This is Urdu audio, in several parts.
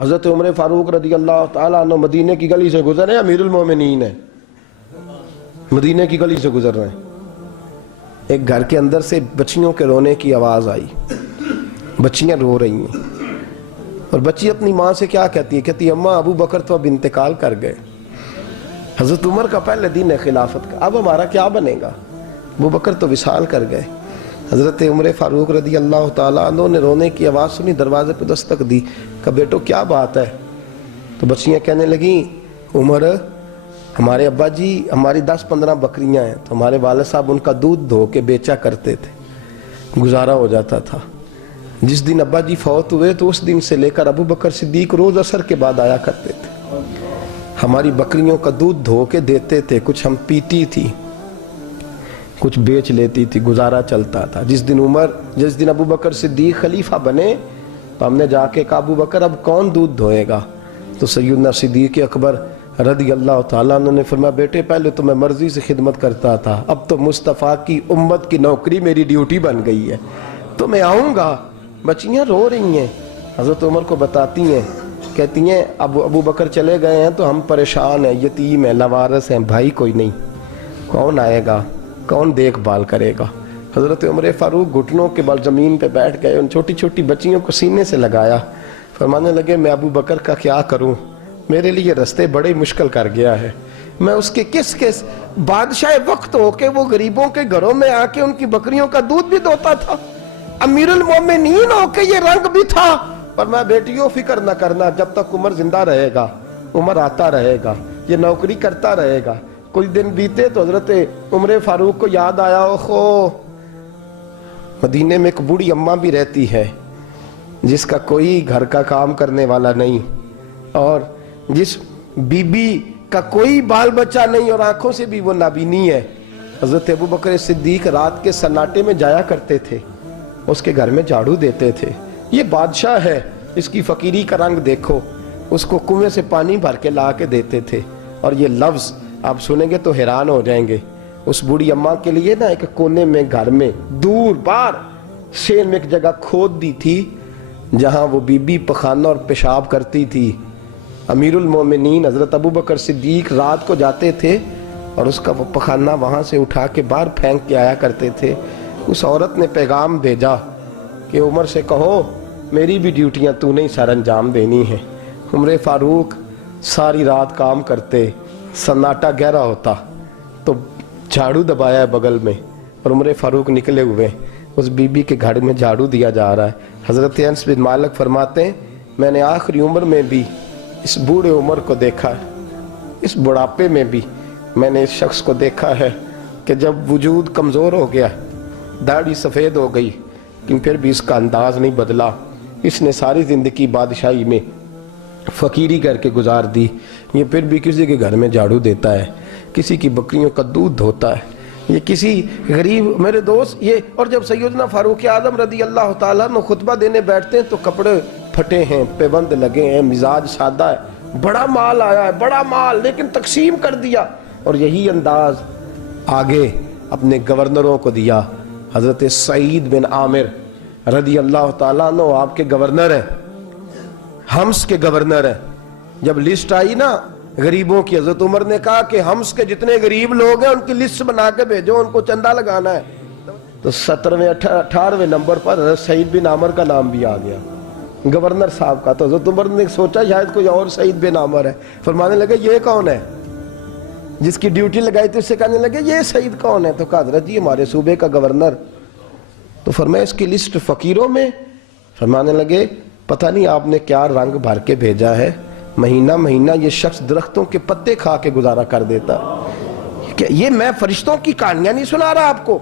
حضرت عمر فاروق رضی اللہ تعالیٰ عنہ مدینے کی گلی سے گزر رہے ہیں، امیر المومنین ہے، مدینے کی گلی سے گزر رہے ہیں، ایک گھر کے اندر سے بچیوں کے رونے کی آواز آئی، بچیاں رو رہی ہیں، اور بچی اپنی ماں سے کیا کہتی ہے؟ کہتی ہے اماں ابو بکر تو اب انتقال کر گئے، حضرت عمر کا پہلے دن ہے خلافت کا، اب ہمارا کیا بنے گا؟ ابو بکر تو وصال کر گئے۔ حضرت عمر فاروق رضی اللہ تعالیٰ عنہ نے رونے کی آواز سنی، دروازے پہ دستک دی، کہا بیٹو کیا بات ہے؟ تو بچیاں کہنے لگیں عمر ہمارے ابا جی ہماری 10-15 بکریاں ہیں، تو ہمارے والد صاحب ان کا دودھ دھو کے بیچا کرتے تھے، گزارا ہو جاتا تھا۔ جس دن ابا جی فوت ہوئے تو اس دن سے لے کر ابو بکر صدیق روز عصر کے بعد آیا کرتے تھے، ہماری بکریوں کا دودھ دھو کے دیتے تھے، کچھ ہم پیتی تھی، کچھ بیچ لیتی تھی، گزارا چلتا تھا۔ جس دن ابو بکر صدیق خلیفہ بنے تو ہم نے جا کے کہا ابو بکر اب کون دودھ دھوئے گا؟ تو سیدنا صدیق اکبر رضی اللہ تعالیٰ عنہ نے فرمایا بیٹے پہلے تو میں مرضی سے خدمت کرتا تھا، اب تو مصطفیٰ کی امت کی نوکری میری ڈیوٹی بن گئی ہے، تو میں آؤں گا۔ بچیاں رو رہی ہیں، حضرت عمر کو بتاتی ہیں، کہتی ہیں ابو بکر چلے گئے ہیں تو ہم پریشان ہیں، یتیم ہیں، لاوارث ہیں، بھائی کوئی نہیں، کون آئے گا، کون دیکھ بھال کرے گا؟ حضرت عمر فاروق گھٹنوں کے بل زمین پہ بیٹھ گئے، ان چھوٹی چھوٹی بچیوں کو سینے سے لگایا، فرمانے لگے میں ابو بکر کا کیا کروں، میرے لیے رستے بڑے مشکل کر گیا ہے، میں اس کے کس بادشاہ وقت ہو کے وہ غریبوں کے گھروں میں آ کے ان کی بکریوں کا دودھ بھی دوتا تھا، امیر المومنین ہو کے یہ رنگ بھی تھا۔ پر میں بیٹیوں فکر نہ کرنا، جب تک عمر زندہ رہے گا، عمر آتا رہے گا، یہ نوکری کرتا رہے گا۔ کچھ دن بیتے تو حضرت عمر فاروق کو یاد آیا اوہو مدینے میں ایک بوڑھی اماں بھی رہتی ہے جس کا کوئی گھر کا کام کرنے والا نہیں، اور جس بی بی کا کوئی بال بچہ نہیں، اور آنکھوں سے بھی وہ نابینی ہے۔ حضرت ابو بکر صدیق رات کے سناٹے میں جایا کرتے تھے، اس کے گھر میں جھاڑو دیتے تھے، یہ بادشاہ ہے، اس کی فقیری کا رنگ دیکھو، اس کو کنویں سے پانی بھر کے لا کے دیتے تھے۔ اور یہ لفظ آپ سنیں گے تو حیران ہو جائیں گے، اس بوڑھی اماں کے لیے نا ایک کونے میں گھر میں دور بار شیر میں ایک جگہ کھود دی تھی جہاں وہ بی بی پخانہ اور پیشاب کرتی تھی۔ امیر المومنین حضرت ابو بکر صدیق رات کو جاتے تھے اور اس کا وہ پخانہ وہاں سے اٹھا کے باہر پھینک کے آیا کرتے تھے۔ اس عورت نے پیغام بھیجا کہ عمر سے کہو میری بھی ڈیوٹیاں تو نہیں سر انجام دینی ہیں۔ عمر فاروق ساری رات کام کرتے، سناٹا گہرا ہوتا تو جھاڑو دبایا ہے بغل میں، اور عمر فاروق نکلے ہوئے، اس بی بی کے گھر میں جھاڑو دیا جا رہا ہے۔ حضرت انس بن مالک فرماتے ہیں میں نے آخری عمر میں بھی اس بوڑھے عمر کو دیکھا ہے، اس بڑھاپے میں بھی میں نے اس شخص کو دیکھا ہے کہ جب وجود کمزور ہو گیا، داڑھی سفید ہو گئی، لیکن پھر بھی اس کا انداز نہیں بدلا، اس نے ساری زندگی بادشاہی میں فقیری کر کے گزار دی، یہ پھر بھی کسی کے گھر میں جھاڑو دیتا ہے، کسی کی بکریوں کا دودھ دھوتا ہے، یہ کسی غریب میرے دوست یہ۔ اور جب سیدنا فاروق اعظم رضی اللہ تعالیٰ نے خطبہ دینے بیٹھتے ہیں تو کپڑے پھٹے ہیں، پیبند لگے ہیں، مزاج سادہ ہے، بڑا مال آیا ہے، بڑا مال، لیکن تقسیم کر دیا، اور یہی انداز آگے اپنے گورنروں کو دیا۔ حضرت سعید بن عامر رضی اللہ تعالیٰ عنہ آپ کے گورنر ہیں، حمص کے گورنر ہیں۔ جب لسٹ آئی نا غریبوں کی، حضرت عمر نے کہا کہ حمص کے جتنے غریب لوگ ہیں ان کی لسٹ بنا کے بھیجو، ان کو چندہ لگانا ہے۔ تو 17ویں 18ویں نمبر پر حضرت سعید بن عامر کا نام بھی آ گیا، گورنر صاحب کا۔ تو حضرت عمر نے سوچا شاید کوئی اور سعید بن عامر ہے، فرمانے لگے یہ کون ہے؟ جس کی ڈیوٹی لگائی تھی اس سے کہنے لگے یہ سعید کون ہے؟ تو کہا حضرت جی ہمارے صوبے کا گورنر۔ تو فرمایا اس کی لسٹ فقیروں میں؟ فرمانے لگے پتہ نہیں آپ نے کیا رنگ بھر کے بھیجا ہے، مہینہ مہینہ یہ شخص درختوں کے پتے کھا کے گزارا کر دیتا۔ یہ میں فرشتوں کی کہانیاں نہیں سنا رہا آپ کو،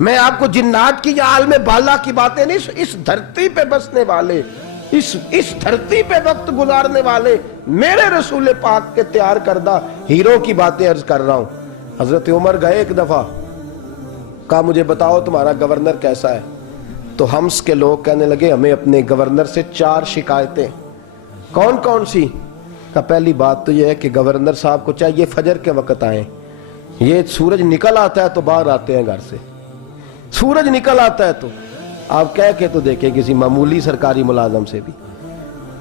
میں آپ کو جنات کی یا عالم بالا کی باتیں نہیں، اس دھرتی پہ بسنے والے، اس دھرتی پہ وقت گزارنے والے میرے رسول پاک کے تیار کردہ ہیرو کی باتیں عرض کر رہا ہوں۔ حضرت عمر گئے ایک دفعہ، کہا مجھے بتاؤ تمہارا گورنر کیسا ہے؟ تو حمص کے لوگ کہنے لگے ہمیں اپنے گورنر سے 4 شکایتیں۔ کون کون سی؟ کہا پہلی بات تو یہ ہے کہ گورنر صاحب کو چاہیے فجر کے وقت آئیں، یہ سورج نکل آتا ہے تو باہر آتے ہیں گھر سے، سورج نکل آتا ہے تو آپ کہہ کے تو دیکھیں کسی معمولی سرکاری ملازم سے بھی۔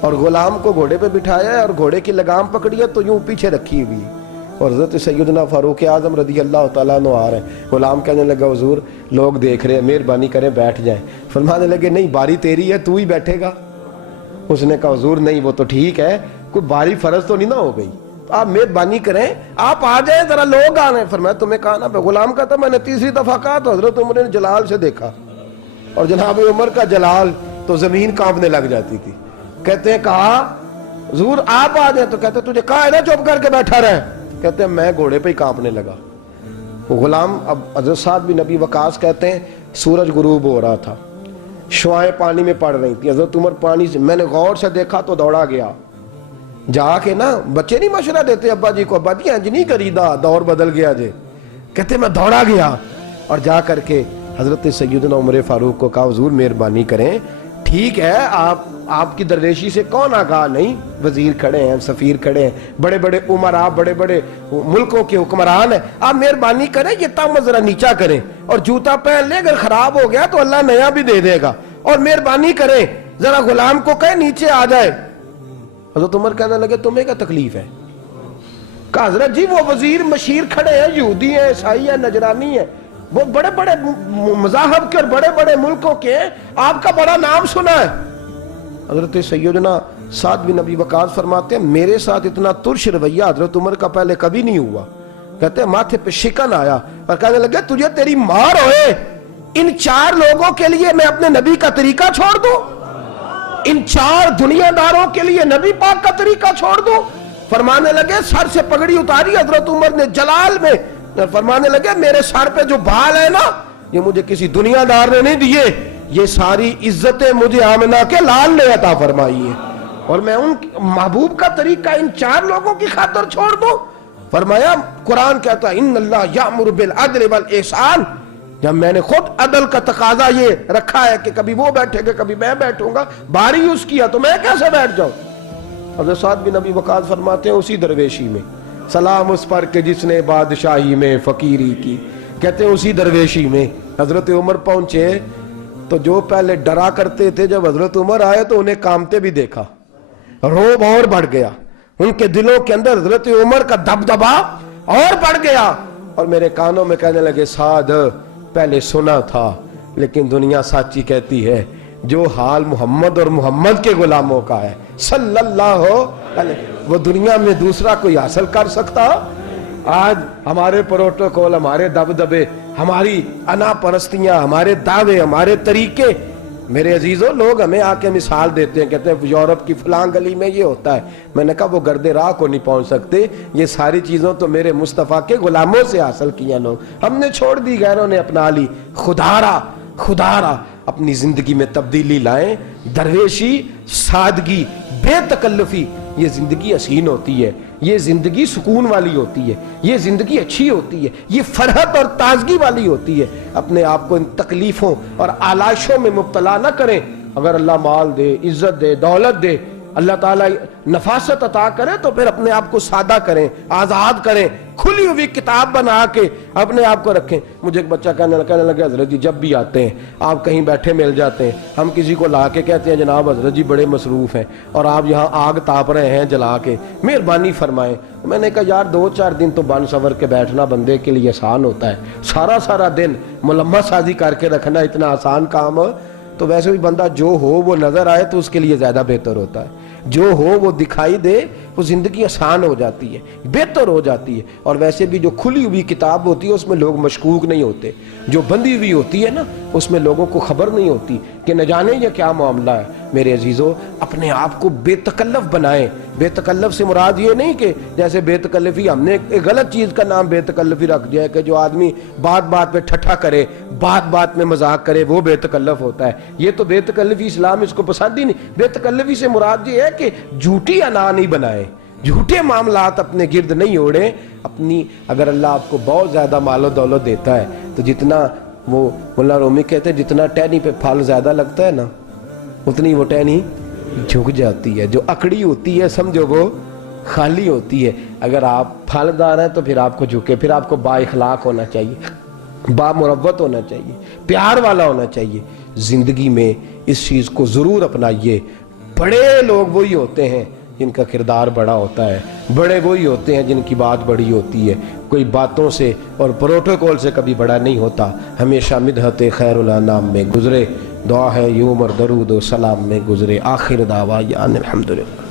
اور غلام کو گھوڑے پہ بٹھایا ہے اور گھوڑے کی لگام پکڑی ہے تو یوں پیچھے رکھی ہوئی ہے، اور حضرت سیدنا فاروق اعظم رضی اللہ تعالیٰ عنہ آ رہے ہیں۔ غلام کہنے لگا حضور لوگ دیکھ رہے ہیں، مہربانی کریں بیٹھ جائیں۔ فرمانے لگے نہیں، باری تیری ہے، تو ہی بیٹھے گا۔ اس نے کہا حضور نہیں، وہ تو ٹھیک ہے، کوئی باری فرض تو نہیں نہ ہو گئی، آپ مہربانی کریں آپ آ جائیں، ذرا لوگ آ رہے ہیں۔ فرمایا تمہیں کہا نا، غلام کہتا میں نے تیسری دفعہ کہا تو حضرت عمر نے جلال سے دیکھا، اور جناب عمر کا جلال تو زمین کانپنے لگ جاتی تھی۔ کہتے ہیں کہا حضور آپ آ جائیں، تو کہتے تجھے کہا ہے نا چپ کر کے بیٹھا رہے، کہتے ہیں میں گھوڑے پہ ہی کانپنے لگا۔ غلام اب حضرت سعد بن ابی وقاص کہتے ہیں سورج غروب ہو رہا تھا، شعائیں پانی میں پڑ رہی تھی، حضرت عمر پانی سے، میں نے غور سے دیکھا تو دوڑا گیا، جا کے نا بچے نہیں مشورہ دیتے ابا جی کو، ابا جی انج نہیں کریدا، دور بدل گیا جے، کہتے میں دوڑا گیا اور جا کر کے حضرت سیدنا عمر فاروق کو کہا حضور مہربانی کریں، ٹھیک ہے آپ کی درویشی سے کون آگاہ نہیں، وزیر کھڑے ہیں، سفیر کھڑے ہیں، بڑے بڑے عمرا، بڑے بڑے ملکوں کے حکمران ہیں، آپ مہربانی کریں یہ تم ذرا نیچا کریں اور جوتا پہن لے، اگر خراب ہو گیا تو اللہ نیا بھی دے دے گا، اور مہربانی کریں ذرا غلام کو کہیں نیچے آ جائے۔ حضرت عمر کہنے لگے تمہیں کیا تکلیف ہے؟ کہا حضرت جی وہ وزیر مشیر کھڑے ہیں، یہودی ہیں، عیسائی ہیں، نجرانی ہیں، وہ بڑے بڑے مذاہب کے اور بڑے بڑے ملکوں کے ہیں، آپ کا بڑا نام سنا ہے۔ حضرت سیدنا سعد بن ابی وقاص فرماتے ہیں میرے ساتھ اتنا ترش رویہ حضرت عمر کا پہلے کبھی نہیں ہوا۔ کہتے ہیں ماتھے پہ شکن آیا اور کہنے لگے تجھے تیری مار ہوئے، ان 4 لوگوں کے لیے میں اپنے نبی کا طریقہ چھوڑ دوں، ان 4 دنیا داروں کے لیے نبی پاک کا طریقہ چھوڑ دوں؟ فرمانے لگے سر سے پگڑی اتاری حضرت عمر نے جلال میں، فرمانے لگے میرے سر پہ جو بال ہے نا یہ مجھے کسی دنیا دار نے نہیں دیے، یہ ساری عزتیں مجھے آمنہ کے لال نے عطا فرمائی ہے، اور میں ان محبوب کا طریقہ ان 4 لوگوں کی خاطر چھوڑ دوں؟ فرمایا قرآن کہتا ہے ان اللہ یامر بالعدل والاحسان، جب میں نے خود عدل کا تقاضا یہ رکھا ہے کہ کبھی وہ بیٹھے گا کبھی میں بیٹھوں گا، باری اس کیا تو میں کیسے بیٹھ جاؤں؟ حضرت سعد بن ابی وقاص فرماتے ہیں اسی درویشی میں سلام اس پر کہ جس نے بادشاہی میں فقیری کی، کہتے ہیں اسی درویشی میں حضرت عمر پہنچے تو جو پہلے ڈرا کرتے تھے جب حضرت عمر آئے تو انہیں کامتے بھی دیکھا، روب اور بڑھ گیا، ان کے دلوں کے اندر حضرت عمر کا دبدبا اور بڑھ گیا، اور میرے کانوں میں کہنے لگے سعد پہلے سنا تھا لیکن دنیا سچی کہتی ہے جو حال محمد اور محمد کے غلاموں کا ہے صلی اللہ علیہ، وہ دنیا میں دوسرا کوئی حاصل کر سکتا؟ آج ہمارے پروٹوکول، ہمارے دبدبے، ہماری انا پرستیاں، ہمارے دعوے، ہمارے طریقے، میرے عزیزوں لوگ ہمیں آ کے مثال دیتے ہیں، کہتے ہیں یورپ کی فلاں گلی میں یہ ہوتا ہے، میں نے کہا وہ گرد راہ کو نہیں پہنچ سکتے، یہ ساری چیزوں تو میرے مصطفیٰ کے غلاموں سے حاصل کیا لوگ، ہم نے چھوڑ دی، غیروں نے اپنا لی۔ خدارا اپنی زندگی میں تبدیلی لائیں، درویشی، سادگی، بے تکلفی، یہ زندگی حسین ہوتی ہے، یہ زندگی سکون والی ہوتی ہے، یہ زندگی اچھی ہوتی ہے، یہ فرحت اور تازگی والی ہوتی ہے۔ اپنے آپ کو ان تکلیفوں اور آلائشوں میں مبتلا نہ کریں، اگر اللہ مال دے، عزت دے، دولت دے، اللہ تعالیٰ نفاست عطا کرے تو پھر اپنے آپ کو سادہ کریں، آزاد کریں، کھلی ہوئی کتاب بنا کے اپنے آپ کو رکھیں۔ مجھے ایک بچہ کہنے لگا حضرت جی جب بھی آتے ہیں آپ کہیں بیٹھے مل جاتے ہیں، ہم کسی کو لا کے کہتے ہیں جناب حضرت جی بڑے مصروف ہیں اور آپ یہاں آگ تاپ رہے ہیں جلا کے، مہربانی فرمائیں۔ میں نے کہا یار 2-4 دن تو بن سور کے بیٹھنا بندے کے لیے آسان ہوتا ہے، سارا دن ملمہ سازی کر کے رکھنا اتنا آسان کام ہو تو ویسے بھی بندہ جو ہو وہ نظر آئے تو اس کے لیے زیادہ بہتر ہوتا ہے، جو ہو وہ دکھائی دے، وہ زندگی آسان ہو جاتی ہے، بہتر ہو جاتی ہے۔ اور ویسے بھی جو کھلی ہوئی کتاب ہوتی ہے اس میں لوگ مشکوک نہیں ہوتے، جو بندی ہوئی ہوتی ہے نا اس میں لوگوں کو خبر نہیں ہوتی کہ نہ جانے یہ کیا معاملہ ہے۔ میرے عزیزوں اپنے آپ کو بے تکلف بنائیں۔ بے تکلف سے مراد یہ نہیں کہ جیسے بے تکلفی ہم نے ایک غلط چیز کا نام بے تکلفی رکھ دیا ہے کہ جو آدمی بات پہ ٹھٹھا کرے، بات میں مذاق کرے، وہ بے تکلف ہوتا ہے۔ یہ تو بے تکلفی اسلام اس کو پسند ہی نہیں۔ بے تکلفی سے مراد یہ ہے کہ جھوٹی انا نہیں بنائے، جھوٹے معاملات اپنے گرد نہیں اوڑے۔ اپنی اگر اللہ آپ کو بہت زیادہ مال و دولت دیتا ہے تو جتنا وہ مولانا رومی کہتے ہیں جتنا ٹہنی پہ پھل زیادہ لگتا ہے نا اتنی وہ ٹہنی جھک جاتی ہے، جو اکڑی ہوتی ہے سمجھو وہ خالی ہوتی ہے۔ اگر آپ پھلدار ہیں تو پھر آپ کو جھکے، پھر آپ کو با اخلاق ہونا چاہیے، با مروت ہونا چاہیے، پیار والا ہونا چاہیے۔ زندگی میں اس چیز کو ضرور اپنائیے، بڑے لوگ وہی ہوتے ہیں جن کا کردار بڑا ہوتا ہے، بڑے وہی ہوتے ہیں جن کی بات بڑی ہوتی ہے، کوئی باتوں سے اور پروٹوکول سے کبھی بڑا نہیں ہوتا، ہمیشہ مدحت خیر الانام میں گزرے، دعا ہے یوم اور درود و سلام میں گزرے۔ آخر دعویٰ الحمدللہ۔